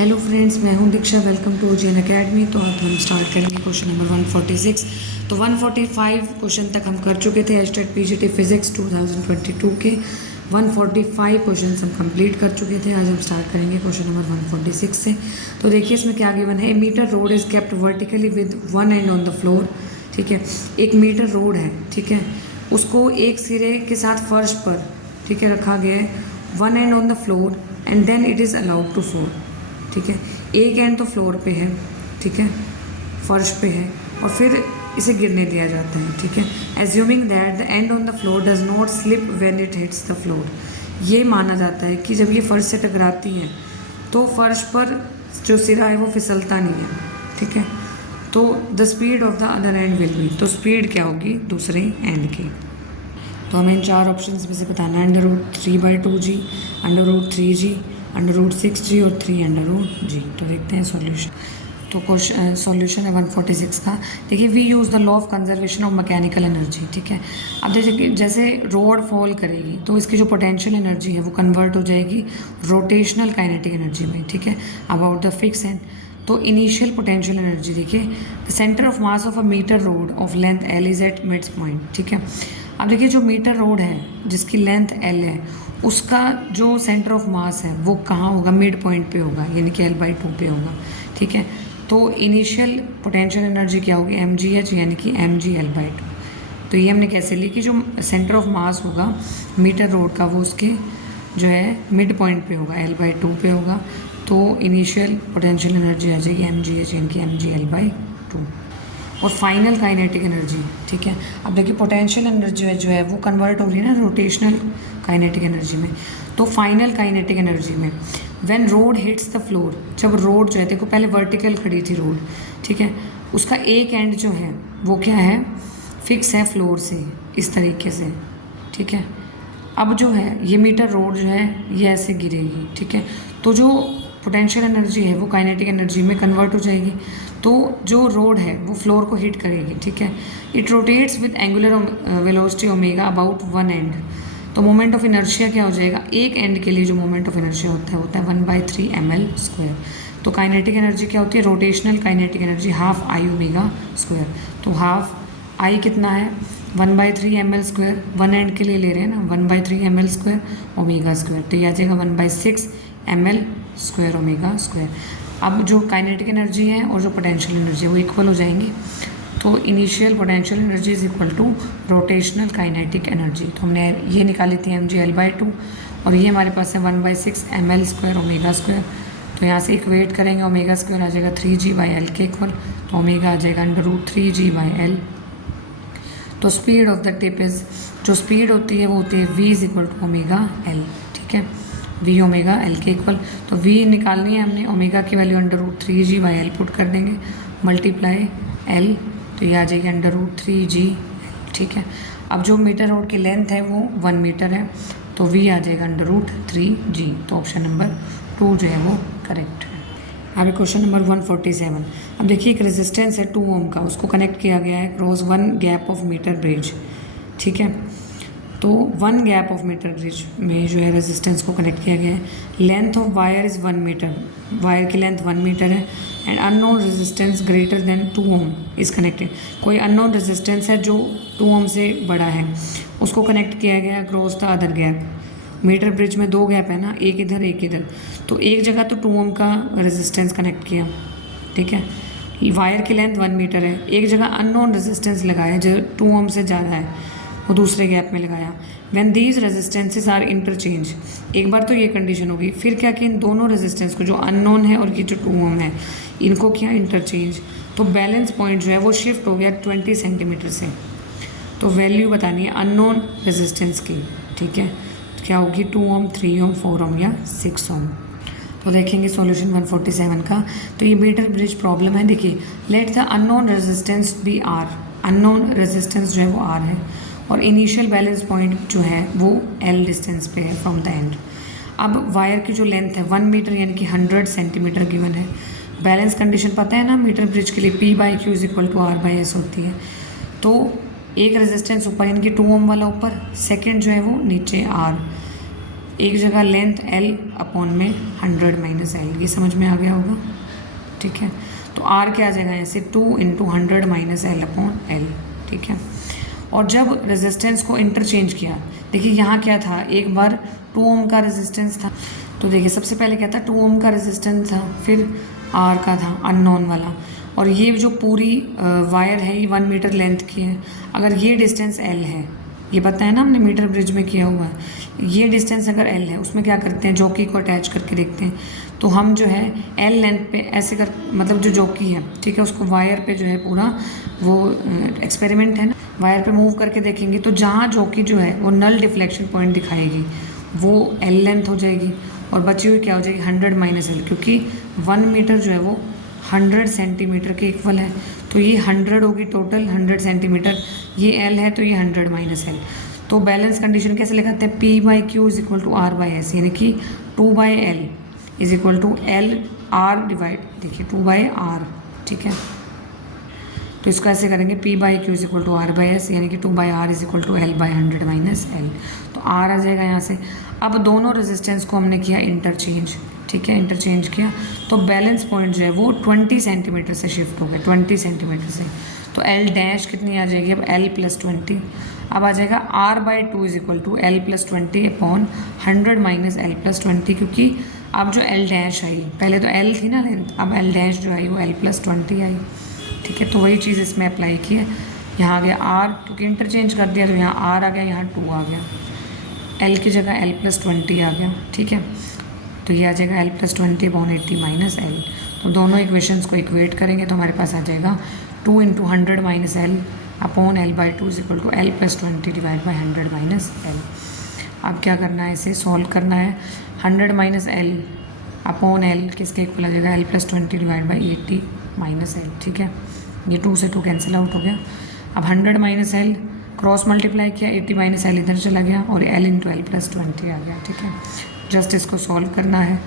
Hello friends, मैं हूं Diksha. Welcome to OGN academy. तो अब हम स्टार्ट करेंगे क्वेश्चन नंबर 146। तो 145 क्वेश्चन तक हम कर चुके थे एस्टेट पीजीटी फिजिक्स 2022 के 145 क्वेश्चन हम कंप्लीट कर चुके थे। आज हम स्टार्ट करेंगे क्वेश्चन नंबर 146 से। तो देखिए इसमें क्या गिवन है। A metre rod is kept vertically with one end on the floor. ठीक है, एक मीटर रोड है, ठीक है, उसको एक सिरे के साथ फर्श पर, ठीक है, रखा गया है, one end on the floor and then it is allowed to fall. ठीक है, एक एंड तो फ्लोर पे है, ठीक है, फर्श पे है, और फिर इसे गिरने दिया जाता है। ठीक है, assuming that the end on the floor does not slip when it hits the floor. ये माना जाता है कि जब ये फर्श से टकराती है तो फर्श पर जो सिरा है वो फिसलता नहीं है। ठीक है, तो the speed of the other and will be, तो स्पीड क्या होगी दूसरे एंड की। तो हमें इन चार ऑप्शन में से बताना है। √3/2g, √3g, √6g और 3/g। तो देखते हैं सॉल्यूशन। तो क्वेश्चन सॉल्यूशन है 146 का। देखिए, we use the law of conservation of mechanical energy. ठीक है, अब देखिए जैसे रोड फॉल करेगी तो इसकी जो पोटेंशियल एनर्जी है वो कन्वर्ट हो जाएगी रोटेशनल काइनेटिक एनर्जी में। ठीक है, अबाउट द फिक्स एंड। तो इनिशियल पोटेंशियल एनर्जी देखिए, the centre of mass of a metre rod of length L is at mid point. ठीक है, अब देखिए जो मीटर रोड है जिसकी लेंथ L है, उसका जो सेंटर ऑफ मास है वो कहाँ होगा, मिड पॉइंट पे होगा, यानी कि L/2 पे होगा। ठीक है, तो इनिशियल पोटेंशियल एनर्जी क्या होगी, mgh, यानी कि mg L/2। तो ये हमने कैसे ली कि जो सेंटर ऑफ मास होगा मीटर रोड का वो उसके जो है मिड पॉइंट पे होगा, L/2 पे होगा। तो इनिशियल पोटेंशियल एनर्जी आ जाएगी mgh, यानी कि mg L/2। और फाइनल काइनेटिक एनर्जी, ठीक है, अब देखिए पोटेंशियल एनर्जी जो है वो कन्वर्ट हो रही है ना रोटेशनल काइनेटिक एनर्जी में। तो फाइनल काइनेटिक एनर्जी में when road hits the floor, जब रोड जो है, देखो पहले वर्टिकल खड़ी थी रोड, ठीक है, उसका एक एंड जो है वो क्या है, फिक्स है फ्लोर से इस तरीके से। ठीक है, अब जो है ये मीटर रोड जो है ये ऐसे गिरेगी। ठीक है, तो जो पोटेंशियल एनर्जी है वो काइनेटिक एनर्जी में कन्वर्ट हो जाएगी। तो जो रोड है वो फ्लोर को हिट करेगी। ठीक है, it rotates with angular velocity omega about one and. तो मोमेंट ऑफ इनर्शिया क्या हो जाएगा, एक एंड के लिए जो मोमेंट ऑफ इनर्शिया होता है 1/3 ml²। तो काइनेटिक एनर्जी क्या होती है, रोटेशनल काइनेटिक एनर्जी ½ I⍵²। तो ½ I कितना है 1/3 ml², वन एंड के लिए ले रहे हैं ना, 1/3 ml² ω²। तो ये आ जाएगा 1/6 ml² ω²। अब जो काइनेटिक एनर्जी है और जो पोटेंशियल एनर्जी है वो इक्वल हो जाएंगी। तो initial potential energy is equal to rotational kinetic energy. तो हमने ये निकाली थी mg L/2, और ये हमारे पास है 1/6 ml² ω²। तो यहाँ से इक्वेट करेंगे, ω² आ जाएगा 3g/L के इक्वल, तो ओमेगा आ जाएगा √3g/L। तो speed of the tip is, जो स्पीड होती है वो होती है v is equal to ω/L। ठीक है, v ω/L के इक्वल। तो v निकालनी है हमने, ओमेगा की वैल्यू √3g/L पुट कर देंगे, मल्टीप्लाई L, तो ये आ जाएगी √3g। ठीक है, अब जो मीटर रोड की लेंथ है वो 1 मीटर है, तो v आ जाएगा √3g। तो ऑप्शन नंबर 2 जो है वो करेक्ट है। आगे क्वेश्चन नंबर 147। अब देखिए एक रेजिस्टेंस है 2 ओम का, उसको कनेक्ट किया गया है cross 1 gap of metre bridge. ठीक है, तो 1 गैप ऑफ मीटर ब्रिज में जो है रेजिस्टेंस को कनेक्ट किया गया है। Length of wire is 1 metre, wire की लेंथ 1 मीटर है, and unknown resistance greater than 2 ohm is connected. कोई अननोन रेजिस्टेंस है जो 2 ओम से बड़ा है, उसको कनेक्ट किया गया cross the other gap. Metre bridge में 2 गैप है ना, एक इधर एक इधर, तो एक जगह तो 2 ओम का रेजिस्टेंस कनेक्ट किया। ठीक है, वायर की लेंथ 1 मीटर है, एक जगह अननोन रेजिस्टेंस लगाया जो 2 ओम से ज़्यादा है, वो दूसरे गैप में लगाया। When these resistances are interchange, एक बार तो ये कंडीशन होगी, फिर क्या कि इन दोनों रेजिस्टेंस को, जो अननोन है और ये जो 2 ओम है, इनको किया इंटरचेंज, तो बैलेंस पॉइंट जो है वो शिफ्ट हो गया 20 सेंटीमीटर से। तो वैल्यू बतानी है अननोन रेजिस्टेंस की। ठीक है, क्या होगी 2 ओम, 3 ओम, 4 ओम या 6 ओम। तो देखेंगे सॉल्यूशन 147 का। तो ये मीटर ब्रिज प्रॉब्लम है। देखिए, let the unknown resistance be R, unknown resistance जो है वो R है, और इनिशियल बैलेंस पॉइंट जो है वो L डिस्टेंस पे है फ्रॉम द एंड। अब वायर की जो लेंथ है 1 मीटर यानी कि 100 सेंटीमीटर गिवन है। बैलेंस कंडीशन पता है ना मीटर ब्रिज के लिए, P/Q is equal to R/S होती है। तो एक रेजिस्टेंस ऊपर यानी कि 2 ओम वाला ऊपर, सेकेंड जो है वो नीचे R। एक जगह लेंथ l अपॉन में 100 माइनस l, ये समझ में आ गया होगा, ठीक है। तो r क्या आ जाएगा ऐसे 2 into 100 minus l upon l, ठीक है। और जब रेजिस्टेंस को इंटरचेंज किया, देखिए यहाँ क्या था, एक बार 2 ओम का रेजिस्टेंस था, तो देखिए सबसे पहले क्या था 2 ओम का रेजिस्टेंस था, फिर r का था अननोन वाला, और ये जो पूरी वायर है ये 1 मीटर लेंथ की है। अगर ये डिस्टेंस l है, ये पता है ना हमने मीटर ब्रिज में किया हुआ है, ये डिस्टेंस अगर l है उसमें क्या करते हैं जॉकी को अटैच करके देखते हैं। तो हम जो है l लेंथ पे ऐसे कर, मतलब जो जॉकी है, ठीक है, उसको वायर पे जो है पूरा वो एक्सपेरिमेंट है ना, वायर पे मूव करके देखेंगे, तो जहाँ जॉकी जो है वो नल डिफ्लेक्शन पॉइंट दिखाएगी वो l लेंथ हो जाएगी, और बची हुई क्या हो जाएगी 100 माइनस l, क्योंकि 1 मीटर जो है वो 100 सेंटीमीटर के इक्वल है। तो ये 100 होगी टोटल, 100 सेंटीमीटर, ये l है तो ये 100 माइनस l। तो बैलेंस कंडीशन कैसे लिखाते हैं, P by Q is equal to R by S, यानी कि 2 by L is equal to L R divide, देखिए 2 बाई आर, ठीक है। तो इसको ऐसे करेंगे P by Q is equal to R by S, यानी कि 2 by R is equal to L by 100 minus L। तो R आ जाएगा यहाँ से। अब दोनों रेजिस्टेंस को हमने किया इंटरचेंज, ठीक है, इंटरचेंज किया, तो बैलेंस पॉइंट जो है वो 20 सेंटीमीटर से शिफ्ट हो गया, 20 सेंटीमीटर से। तो L डैश कितनी आ जाएगी अब L प्लस 20, अब आ जाएगा R by 2 is equal to L plus 20 upon 100 minus L plus 20, क्योंकि अब जो L डैश आई, पहले तो L थी ना लेंथ, अब L डैश जो आई वो L प्लस 20 आई, ठीक है। तो वही चीज़ इसमें अप्लाई की है, यहाँ आ गया R, क्योंकि इंटरचेंज कर दिया तो यहाँ R आ गया, यहाँ 2 आ गया, L की जगह L प्लस 20 आ गया, ठीक है। तो ये आ जाएगा L plus 20 upon 80 minus L। तो दोनों इक्वेशंस को इक्वेट करेंगे तो हमारे पास आ जाएगा 2 into 100 minus L upon L by 2 is equal to L plus 20 divide by 100 minus L। अब क्या करना है, इसे सॉल्व करना है। 100 माइनस L अपॉन L किसके इक्वल आ जाएगा, L plus 20 divide by 80 minus L, ठीक है। ये 2 से 2 कैंसिल आउट हो गया। अब 100 माइनस L क्रॉस मल्टीप्लाई किया, 80 माइनस L इधर चला गया, और L इंटू L प्लस 20 आ गया, ठीक है। जस्ट इसको सॉल्व करना है,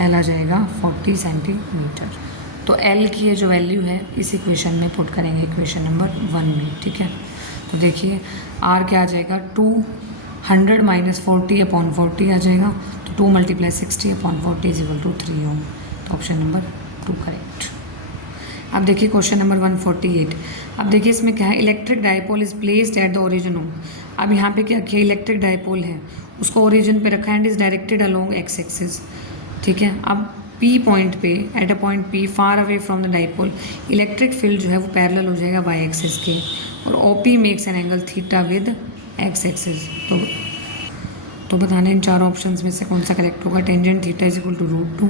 L आ जाएगा 40 सेंटीमीटर। तो L की ये जो वैल्यू है इस इक्वेशन में पुट करेंगे, इक्वेशन नंबर 1 में, ठीक है। तो देखिए R क्या आ जाएगा, 200 माइनस 40 अपॉन 40 आ जाएगा, तो 2 multiply 60 upon 40 is equal to 3 ohm. तो ऑप्शन नंबर 2 करेक्ट। अब देखिए क्वेश्चन नंबर 148। अब देखिए इसमें क्या है, electric dipole is placed at the origin ohm. अब यहाँ पे क्या किया, इलेक्ट्रिक डायपोल है उसको ओरिजिन पे रखा and is directed along x axis, ठीक है। अब P पॉइंट पे, at a point P far away from the dipole, electric field जो है वो पैरेलल हो जाएगा वाई एक्सिस के, और OP makes an angle theta with X axis. तो बताना इन चारों ऑप्शंस में से कौन सा करेक्ट होगा। Tangent theta is equal to √2,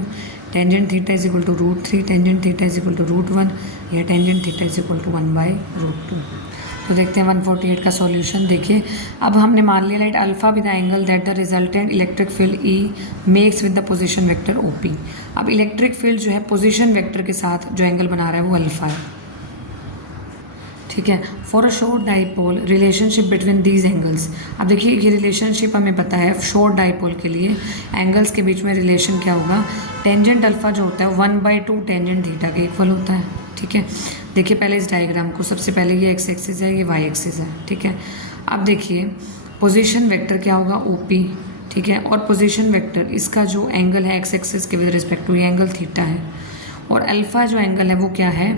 tangent theta is equal to √3, tangent theta is equal to √1, या tangent theta is equal to 1/√2। तो देखते हैं 148 का सॉल्यूशन। देखिए अब हमने मान लिया light alpha with the angle that the resultant electric field E makes with the position vector OP। अब इलेक्ट्रिक फील्ड जो है पोजीशन वेक्टर के साथ जो एंगल बना रहा है वो अल्फा है, ठीक है। For a short dipole relationship between these angles. अब देखिए ये रिलेशनशिप हमें पता है, शॉर्ट डाइपोल के लिए एंगल्स के बीच में रिलेशन क्या होगा, टेंजेंट अल्फा जो होता है 1/2 टेंजेंट थीटा के इक्वल होता है, ठीक है। देखिए पहले इस डायग्राम को, सबसे पहले ये एक्स एक्सिस है, ये वाई एक्सिस है, ठीक है। अब देखिए पोजीशन वेक्टर क्या होगा OP, ठीक है, और पोजीशन वेक्टर इसका जो एंगल है एक्स एक्सिस के विद रिस्पेक्ट टू ये एंगल थीटा है, और अल्फा जो एंगल है वो क्या है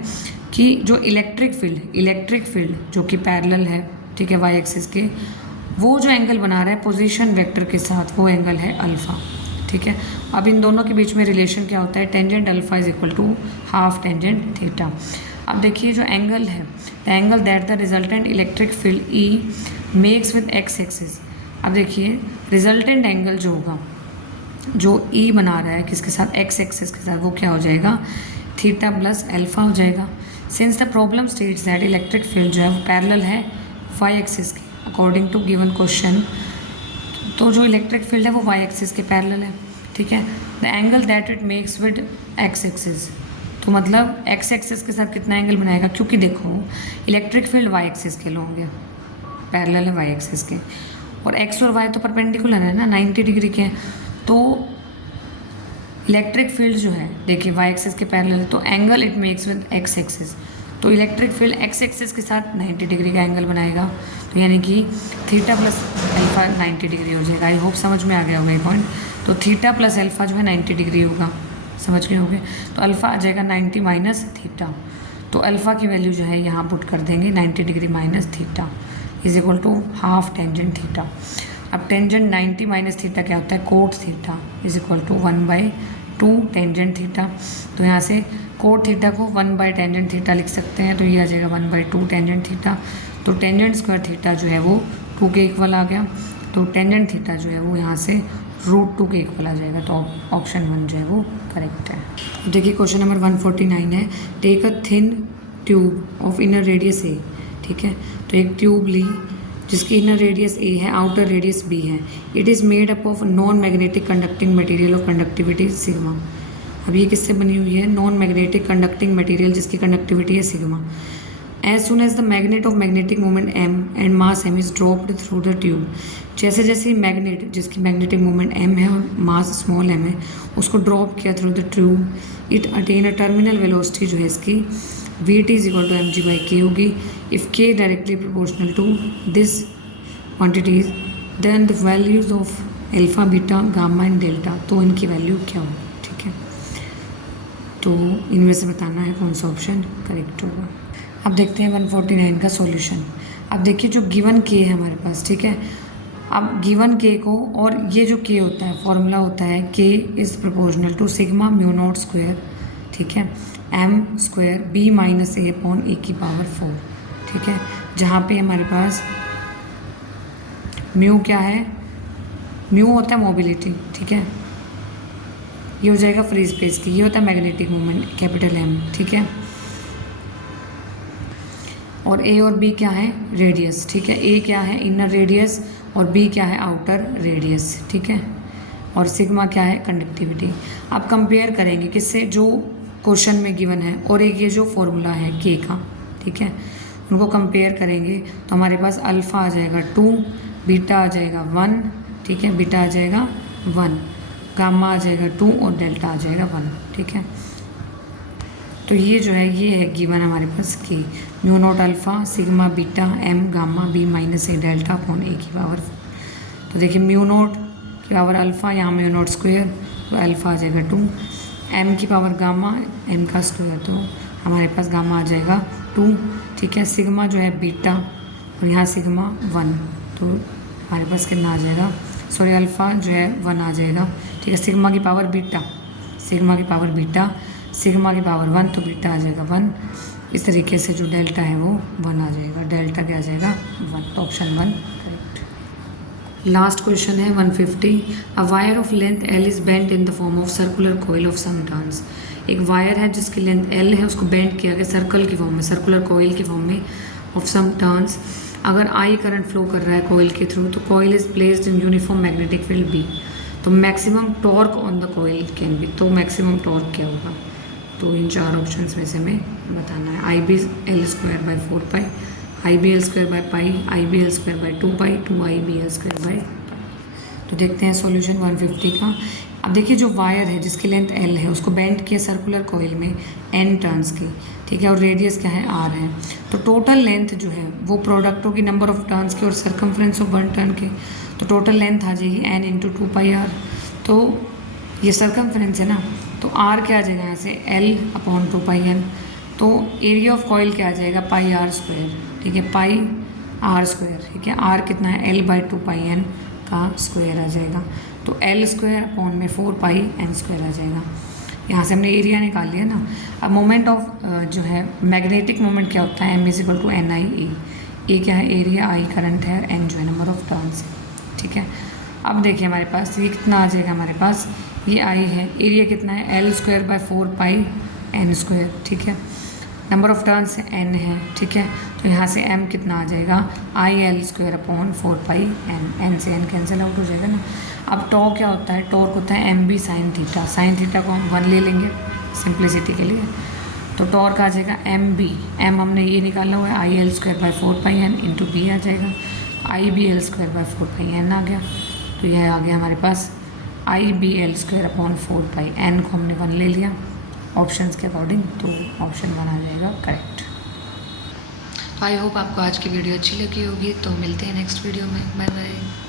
कि जो इलेक्ट्रिक फील्ड जो कि पैरेलल है, ठीक है, वाई एक्सिस के, वो जो एंगल बना रहा है पोजीशन वेक्टर के साथ वो एंगल है अल्फा, ठीक है। अब इन दोनों के बीच में रिलेशन क्या होता है, tangent alpha is equal to half tangent theta. अब देखिए जो एंगल है, the angle that the resultant electric field E makes with X axis. अब देखिए रिजल्टेंट एंगल जो होगा, जो E बना रहा है किसके साथ, एक्स एक्सिस के साथ, वो क्या हो जाएगा, थीटा प्लस अल्फा हो जाएगा। Since the problem states that electric field जो है वो पैरेलल है वाई एक्सिस के अकॉर्डिंग टू गिवन क्वेश्चन, तो जो इलेक्ट्रिक फील्ड है वो वाई एक्सिस के पैरेलल है, ठीक है। The angle that it makes with X axis, तो मतलब एक्स एक्सिस के साथ कितना एंगल बनाएगा, क्योंकि देखो इलेक्ट्रिक फील्ड वाई एक्सिस के होंगे, पैरेलल है वाई एक्सिस के, और एक्स और वाई तो परपेंडिकुलर है ना, 90 डिग्री के, तो इलेक्ट्रिक फील्ड जो है देखिए वाई एक्सिस के पैरेलल, तो angle it makes with X axis, तो इलेक्ट्रिक फील्ड एक्स एक्सिस के साथ 90 डिग्री का एंगल बनाएगा, तो यानी कि थीटा प्लस अल्फा 90 डिग्री हो जाएगा। आई होप समझ में आ गया होगा ये पॉइंट। तो थीटा प्लस अल्फा जो है 90 डिग्री होगा, समझ गए होंगे। तो अल्फा आ जाएगा 90 माइनस थीटा, तो अल्फा की वैल्यू जो है यहाँ पुट कर देंगे 90 degree minus theta is equal to half tangent theta. अब टेंजेंट 90 माइनस थीटा क्या होता है, cot theta is equal to 1/2 tangent theta. तो यहाँ से कोट थीटा को 1 बाई टेंजेंट थीटा लिख सकते हैं, तो ये आ जाएगा 1/2 टेंजेंट थीटा। तो टेंजेंट स्क्वायर थीटा जो है वो 2 के इक्वल आ गया, तो टेंजेंट थीटा जो है वो यहाँ से √2 के इक्वल आ जाएगा। तो ऑप्शन 1 जो है वो करेक्ट है। देखिए क्वेश्चन नंबर 149 है, take a thin tube of inner radius a. ठीक है, तो एक ट्यूब ली जिसकी इनर रेडियस ए है, आउटर रेडियस बी है। It is made up of non magnetic conducting material of conductivity sigma. अब ये किससे बनी हुई है, नॉन मैग्नेटिक कंडक्टिंग मटेरियल जिसकी कंडक्टिविटी है sigma. As soon as the magnet of magnetic moment M and mass M is dropped through the tube. जैसे जैसे मैग्नेट जिसकी मैग्नेटिक मोमेंट एम है और मास स्मॉल एम है उसको ड्रॉप किया through the tube, it attain a terminal velocity जो है इसकी Vt is equal to mg/k होगी। If k directly proportional to this quantities then the values of alpha beta gamma and delta, तो इनकी value क्या होगी। ठीक है, तो इनमें से बताना है कौन सा ऑप्शन करेक्ट होगा। अब देखते हैं 149 का सॉल्यूशन। अब देखिए जो गिवन k है हमारे पास, ठीक है, अब गिवन k को, और ये जो k होता है फॉर्मूला होता है k is proportional to sigma mu naught square, ठीक है, m square b minus a upon a की पावर 4। ठीक है, जहाँ पे हमारे पास म्यू क्या है, म्यू होता है मोबिलिटी। ठीक है, ये हो जाएगा फ्री स्पेस की, ये होता है मैग्नेटिक मोमेंट कैपिटल M। ठीक है, और a और b क्या है, रेडियस। ठीक है, a क्या है इनर रेडियस और b क्या है आउटर रेडियस। ठीक है, और सिग्मा क्या है कंडक्टिविटी। अब कंपेयर करेंगे किससे, जो क्वेश्चन में गिवन है और एक ये जो फॉर्मूला है k का। ठीक है, उनको कंपेयर करेंगे तो हमारे पास अल्फ़ा आ जाएगा 2, बीटा आ जाएगा 1। ठीक है, बीटा आ जाएगा 1, गामा आ जाएगा 2 और डेल्टा आ जाएगा 1। ठीक है, तो ये जो है ये है गिवन हमारे पास k mu naught alpha sigma beta m gamma b minus a delta upon a की पावर 4। तो देखिए म्यू नॉट की पावर अल्फ़ा, यहाँ म्यू नॉट स्क्वायर, तो अल्फ़ा आ जाएगा 2, m की पावर गामा m का स्क्वायर, तो हमारे पास गामा आ जाएगा 2। ठीक है, सिग्मा जो है बीटा और यहाँ सिग्मा 1, तो हमारे पास कितना आ जाएगा, सॉरी अल्फ़ा जो है 1 आ जाएगा। ठीक है, सिग्मा की पावर बीटा, सिग्मा की पावर बीटा, सिग्मा की पावर 1, तो बीटा आ जाएगा 1। इस तरीके से जो डेल्टा है वो 1 आ जाएगा, डेल्टा क्या आ जाएगा 1, तो ऑप्शन 1 करेक्ट। लास्ट क्वेश्चन है 150, a wire of length L is bent in the form of circular coil of some turns. एक वायर है जिसकी लेंथ L है, उसको बेंड किया गया सर्कल की फॉर्म में, सर्कुलर कॉइल की फॉर्म में ऑफ सम टर्न्स। अगर I करंट फ्लो कर रहा है कॉइल के थ्रू, तो coil is placed in uniform magnetic field B, तो maximum torque on the coil can be, तो मैक्सिमम टॉर्क क्या होगा। तो इन 4 ऑप्शंस में से हमें बताना है, IB_L²/4π, IBL²/π, IBL²/2π, 2IBL²/π। तो देखते हैं सॉल्यूशन 150 का। अब देखिए जो वायर है जिसकी लेंथ L है उसको बेंड किया सर्कुलर कॉइल में N टर्न्स की। ठीक है, और रेडियस क्या है R है, तो टोटल लेंथ जो है वो प्रोडक्ट होगी नंबर ऑफ टर्न्स की और सर्कमफ्रेंस ऑफ 1 टर्न के, तो टोटल लेंथ आ जाएगी N × 2πr। तो ये सर्कमफ्रेंस है ना, तो R क्या आ जाएगा यहाँ से L/2πn, तो एरिया ऑफ कॉइल क्या आ जाएगा πr²। ठीक है, πr²। ठीक है, R कितना है L/2πn का स्क्वायर आ जाएगा, तो L²/में 4πn² आ जाएगा। यहाँ से हमने एरिया निकाल लिया ना। अब मोमेंट ऑफ जो है मैग्नेटिक मोमेंट क्या होता है, M = NIE। ए क्या है एरिया, I करंट है, N जो है नंबर ऑफ टर्न्स है। ठीक है, अब देखिए हमारे पास ये कितना आ जाएगा, हमारे पास ये I है, एरिया कितना है L²/4πn²। ठीक है, नंबर ऑफ टर्न्स N है। ठीक है, तो यहाँ से M कितना आ जाएगा IL²/4πn, N से N कैंसिल आउट हो जाएगा ना। अब टॉर्क क्या होता है, टॉर्क होता है MB sin theta, sine theta को हम 1 ले लेंगे सिंप्लिसिटी के लिए, तो टॉर्क आ जाएगा MB, M हमने ये निकाला हुआ है IL²/4πn × B आ जाएगा, IBL²/4πn आ गया, तो यह आ गया हमारे पास IBL²/4πn को हमने 1 ले लिया ऑप्शंस के अकॉर्डिंग, तो ऑप्शन 1 आ जाएगा करेक्ट। तो आई होप आपको आज की वीडियो अच्छी लगी होगी, तो मिलते हैं नेक्स्ट वीडियो में। Bye bye.